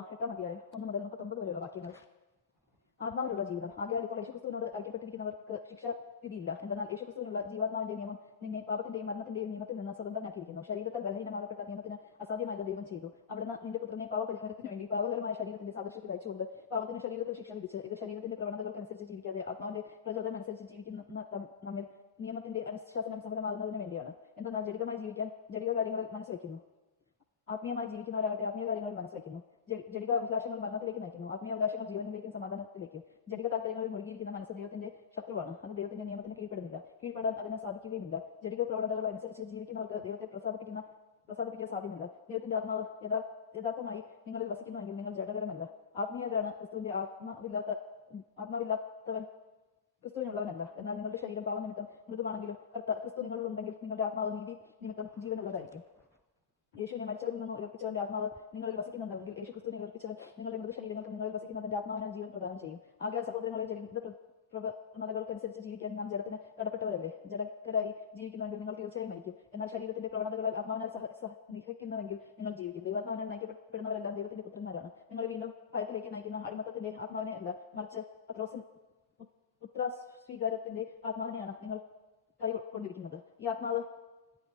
റോമ 8-ാം അധ്യായം 1 മുതൽ 39 വരെയുള്ള വാക്യങ്ങൾ. ആത്മാവിലുള്ള ജീവിതം. ആകയാൽ ഇപ്പോൾ യേശുക്രിസ്തുവിനോട് ഐക്യപ്പെട്ടിരിക്കുന്നവർക്ക് ശിക്ഷ വിധിയില്ല. എന്നാൽ യേശുക്രിസ്തുവിനുള്ള ജീവാത്മാവിന്റെ നിയമം നിന്നെ പാപത്തിന്റെയും മരണത്തിന്റെയും നിയമത്തിൽ നിന്ന് സ്വതന്ത്രനാക്കിയിരിക്കുന്നു. ശരീരത്താൽ ബലഹീനമാകപ്പെട്ട നിയമത്തിന് അസാധ്യമായത് ദൈവം ചെയ്തു. അവിടുന്ന് നിന്റെ പുത്രനെ പാവപരിഹാരത്തിന് വേണ്ടി പാവകരമായ ശരീരത്തിന്റെ സാദൃശ്യത്തിൽ അയച്ചുകൊണ്ട് പാവത്തിന് ശരീരത്തിൽ ശിക്ഷ വിധിച്ച് ഇത് ശരീരത്തിന്റെ പ്രവണതകൾക്കനുസരിച്ച് ജീവിക്കാതെ ആത്മാവിന്റെ പ്രചോദനം അനുസരിച്ച് ജീവിക്കുന്ന നമ്മിൽ നിയമത്തിന്റെ അനുശാസനം സഫലമാകുന്നതിന് വേണ്ടിയാണ്. എന്തെന്നാൽ ജഡികമായി ജീവിക്കാൻ ജഡിക കാര്യങ്ങൾ മനസ്സിലാക്കുന്നു, ആത്മീയമായി ജീവിക്കുന്നവരാകട്ടെ ആത്മീയ കാര്യങ്ങളിൽ മനസ്സിലാക്കുന്നു. ജഡിക അഭിലാഷങ്ങൾ മരണത്തിലേക്ക് നയിക്കുന്നു, ആത്മീയ അഭിലാഷങ്ങൾ ജീവനിലേക്കും സമാധാനത്തിലേക്ക്. ജഡിക താല്പര്യങ്ങളിൽ മുഴുകിയിരിക്കുന്ന മനസ്സ് ദൈവത്തിന്റെ ശത്രുവാണ്. അത് ദൈവത്തിന്റെ നിയമത്തിന് കീഴ്പ്പെടുന്നില്ല, കീഴ്പ്പെടാൻ അതിന് സാധിക്കുകയുമില്ല. ജഡിക പ്രവണതകൾ അനുസരിച്ച് ജീവിക്കുന്നവർക്ക് ദൈവത്തെ പ്രസാദിപ്പിക്കാൻ സാധ്യമല്ല. ദൈവത്തിന്റെ ആത്മാവ് യഥാർത്ഥമായി നിങ്ങളിൽ വസിക്കുന്നുവെങ്കിൽ നിങ്ങൾ ജഡകരമല്ല. ആത്മീയരാണ് ക്രിസ്തുവിന്റെ ആത്മാവില്ലാത്തവൻ ക്രിസ്തുവിനുള്ളവനല്ല. എന്നാൽ നിങ്ങളുടെ ശരീരം പാവം നിമിത്തം മൃദുവാണെങ്കിലും ക്രിസ്തു നിങ്ങളിലുണ്ടെങ്കിൽ നിങ്ങളുടെ ആത്മാവ് നീതി നിമിത്തം ജീവനുള്ളതായിരിക്കും. യേശുവിനെ മരിച്ചതിൽ നിന്നും ഉയർപ്പിച്ചവന്റെ ആത്മാവ് നിങ്ങളിൽ വസിക്കുന്നുണ്ടെങ്കിൽ യേശു ക്രിസ്തുവിനെ ഉയർപ്പിച്ചവൻ നിങ്ങളുടെ മൃതശരീരങ്ങൾക്ക് നിങ്ങളിൽ വസിക്കുന്നതിന്റെ ആത്മാവിനാൽ ജീവൻ പ്രദാനം ചെയ്യും. ആകയാൽ സഹോദരങ്ങളെ, ജഡിക പ്രവണതകൾക്കനുസരിച്ച് ജീവിക്കാൻ നാം ജഡത്തിന് കടപ്പെട്ടവരല്ലേ. ജഡക്കരായി ജീവിക്കുന്നുവെങ്കിൽ നിങ്ങൾ തീർച്ചയായും മരിക്കും. എന്നാൽ ശരീരത്തിന്റെ പ്രവണതകളാൽ ആത്മാവിനാൽ നിഗ്രഹിക്കുന്നുവെങ്കിൽ നിങ്ങൾ ജീവിക്കും. ദൈവാത്മാവിനാൽ നയിക്കപ്പെടുന്നവരെല്ലാം ദൈവത്തിന്റെ പുത്രന്മാരാണ്. നിങ്ങൾ വീണ്ടും ഭയത്തിലേക്ക് നയിക്കുന്ന അടിമത്തത്തിന്റെ ആത്മാവിനെ അല്ല, മറിച്ച് പുത്രസ്വീകാരത്തിന്റെ ആത്മാവിനെയാണ് നിങ്ങൾ കൈക്കൊണ്ടിരിക്കുന്നത്. ഈ ആത്മാവ്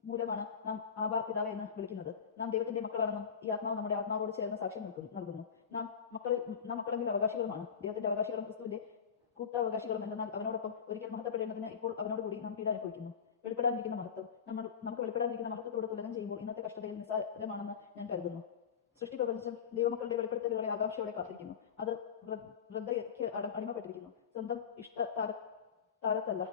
മൂലമാണ് നാം ആബാ പിതാവേ എന്ന് വിളിക്കുന്നത്. നാം ദൈവത്തിന്റെ മക്കളാണെന്നും ഈ ആത്മാവ് നമ്മുടെ ആത്മാവോട് ചേർന്ന് സാക്ഷ്യം നൽകുന്നു. നാം മക്കളെങ്കിലും അവകാശികളുമാണ്. ദൈവത്തിന്റെ അവകാശികളും ക്രിസ്തുവിന്റെ കൂട്ടാവകാശികളും. എന്നാൽ അവനോടൊപ്പം ഒരിക്കൽ മഹത്വപ്പെടേണ്ടതിന് ഇപ്പോൾ അവനോടുകൂടി നാം പീഡ അനുഭവിക്കുന്നു. വെളിപ്പെടാനിരിക്കുന്ന മഹത്വം നമുക്ക് വെളിപ്പെടാനിരിക്കുന്ന മഹത്വത്തോട് തുലനം ചെയ്യുമ്പോൾ ഇന്നത്തെ കഷ്ടതയിൽ നിസ്സാരമാണെന്ന് ഞാൻ കരുതുന്നു. സൃഷ്ടി പ്രപഞ്ചം ദൈവമക്കളുടെ വെളിപ്പെടുത്തലുകളെ ആകാംക്ഷയോടെ കാത്തിരിക്കുന്നു. അത് വൃദ്ധയ്ക്ക് അടിമപ്പെട്ടിരിക്കുന്നു. സ്വന്തം താരത്തല്ല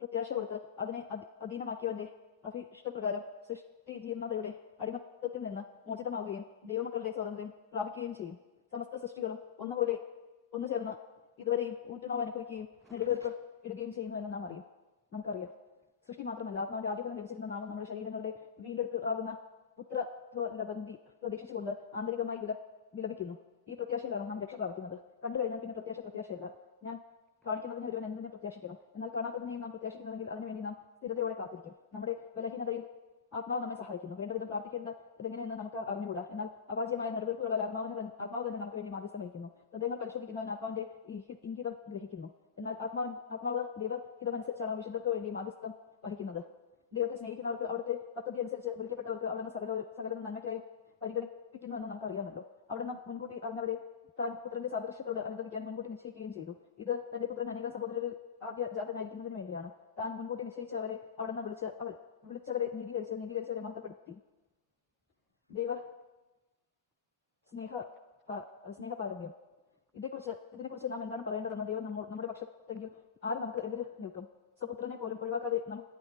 പ്രത്യാശ കൊടുത്ത് അതിനെ അധീനമാക്കിയവന്റെ അഭിഷ്ടപ്രകാരം സൃഷ്ടി ജീർണതയുടെ അടിമത്തത്തിൽ നിന്ന് മോചിതമാവുകയും ദൈവമക്കളുടെ സ്വാതന്ത്ര്യം പ്രാപിക്കുകയും ചെയ്യും. സമസ്ത സൃഷ്ടികളും ഒന്നു ചേർന്ന് ഇതുവരെയും ഊറ്റുനോവ് അനുഭവിക്കുകയും നെടുവീർപ്പ് ഇടുകയും ചെയ്യുന്നു എന്ന് നമുക്കറിയാം. സൃഷ്ടി മാത്രമല്ല, ആത്മാവിന്റെ ആദ്യഫലം ലഭിച്ചിരുന്ന നാം നമ്മുടെ ശരീരങ്ങളുടെ വീണ്ടെടുക്കാവുന്ന പുത്രത്വലബന്ധി പ്രതീക്ഷിച്ചുകൊണ്ട് ആന്തരികമായി വിലപിക്കുന്നു. ഈ പ്രത്യാശയിലാണ് നാം രക്ഷ പ്രാപിക്കുന്നത്. കണ്ടു കഴിഞ്ഞാൽ പിന്നെ പ്രത്യാശയല്ല. ഞാൻ കാണിക്കുന്നതിന് ഒരുവൻ എന്തിനെ പ്രത്യാശിക്കണം? എന്നാൽ കാണാത്തതിനെയും നാം പ്രത്യാശിക്കുന്നുവെങ്കിൽ അതിനുവേണ്ടി നാം സ്ഥിരതയോടെ കാത്തിരിക്കും. നമ്മുടെ ബലഹീനതയിൽ ആത്മാവ് നമ്മെ സഹായിക്കുന്നു. വേണ്ടവിധം പ്രാർത്ഥിക്കേണ്ടതെങ്ങനെയെന്ന് നമുക്ക് അറിഞ്ഞുകൂടാ. എന്നാൽ അവാച്യമായ നെടുവീർപ്പുകളാൽ ആത്മാവ് തന്നെ നമുക്ക് വേണ്ടി മാധ്യസ്ഥം വഹിക്കുന്നു. ഹൃദയങ്ങൾ പരിശോധിക്കുന്നവൻ ആത്മാവിന്റെ ഇംഗിതം ഗ്രഹിക്കുന്നു. എന്നാൽ ആത്മാവ് ദൈവഹിതമനുസരിച്ചാണ് വിശുദ്ധർക്ക് വേണ്ടി മാധ്യസ്ഥം വഹിക്കുന്നത്. ദൈവത്തെ സ്നേഹിക്കുന്നവർക്ക് അവിടുത്തെ പദ്ധതി അനുസരിച്ച് വിളിക്കപ്പെട്ടവർക്ക് അവിടുന്ന് സകലം നന്മയ്ക്കായി പരിഗണിപ്പിക്കുന്നു എന്ന് നമുക്ക് അറിയാമല്ലോ. അവിടുന്ന് മുൻകൂട്ടി അറിഞ്ഞവരെ താൻ പുത്രന്റെ സാദൃശ്യത്തോട് അനുഗമിക്കാൻ മുൻകൂട്ടി നിശ്ചയിക്കുകയും ചെയ്തു. ഇത് തന്റെ പുത്രൻ അനേക സഹോദരരിൽ ആദ്യ ജാതനായിരിക്കുന്നതിന് വേണ്ടിയാണ്. താൻ മുൻകൂട്ടി നിശ്ചയിച്ചവരെ അവിടുന്ന് വിളിച്ചവരെ നീതീകരിച്ചവരെ മഹത്വപ്പെടുത്തി. ദൈവ സ്നേഹപാരമ്യം. ഇതിനെക്കുറിച്ച് നാം എന്താണ് പറയേണ്ടതെന്ന് ദൈവം നമ്മുടെ പക്ഷത്തെങ്കിൽ ആര് നമുക്ക് എതിര് നിൽക്കും? സ്വപുത്രനെ പോലും ഒഴിവാക്കാതെ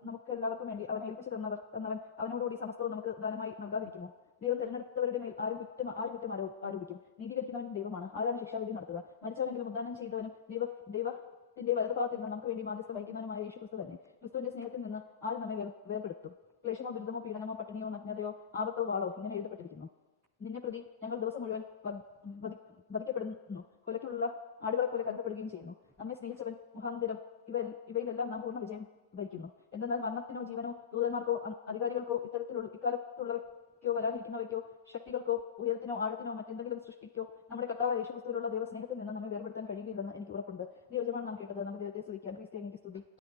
നമുക്ക് എല്ലാവർക്കും വേണ്ടി അവനെ ഏൽപ്പിച്ചു തന്നവൻ അവനോടുകൂടി സമസ്തവും നമുക്ക് ദാനമായി നൽകാതിരിക്കുന്നു. ദൈവം തിരഞ്ഞെടുത്തവരുടെ മേൽ ആരും കുറ്റം ആരോപിക്കും. നീതീകരിക്കുന്നവൻ ദൈവമാണ്. ആരാണ് ശിക്ഷാവിധി നടത്തുക? മരിച്ചവനെങ്കിലും ഉദ്ധാനം ചെയ്തവനും ദൈവത്തിന്റെ വലതുഭാഗത്തിൽ നിന്ന് നമുക്ക് വേണ്ടി മാധ്യസ്ഥ വഹിക്കുന്നവനുമായ യേശു ക്രിസ്തു തന്നെ. ക്രിസ്തുവിന്റെ സ്നേഹത്തിൽ നിന്ന് ആരും നമ്മെ വേർപെടുത്തും? ക്ലേശമോ ദുരിതമോ പീഡനമോ പട്ടിണിയോ നഗ്നതയോ ആപത്തോ വാളോ ഇങ്ങനെ എഴുതപ്പെട്ടിരിക്കുന്നു. നിന്നെ പ്രതി ഞങ്ങൾ ദിവസം മുഴുവൻ വധിക്കപ്പെടുന്നു, കൊലയ്ക്കുള്ള ആടുകളെ പോലെ കരുതപ്പെടുകയും ചെയ്യുന്നു. നമ്മെ സ്നേഹിച്ചവൻ മുഖാന്തരം ഇവയിലെല്ലാം നാം പൂർണ്ണ വിജയം വഹിക്കുന്നു. എന്തെന്നാൽ മരണത്തിനോ ജീവനോ ദൂതന്മാർക്കോ അധികാരികൾക്കോ ഇക്കാലത്തുള്ളവയ്ക്കോ വരാനിരിക്കുന്നവയ്ക്കോ ശക്തികൾക്കോ ഉയരത്തിനോ ആഴത്തിനോ മറ്റെന്തെങ്കിലും